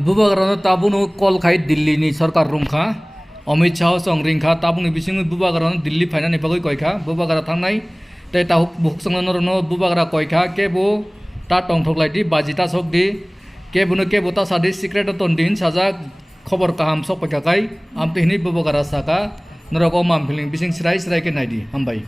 Bubagarano tabunu kol khai Delhi ni sarkar rungkha Amit Shah song ringkha tabuni bisingu bubagarano Delhi phaina ni bagoi koikha bubagara thangnai tei ta buksangno rono bubagara koikha kebo ta tongthok di bajita sok di kebo ta sadi secret ton din sajak khobor kaham sok pakakai amte hini bubagara saka noroko mampiling bising sirai ke naidi hambai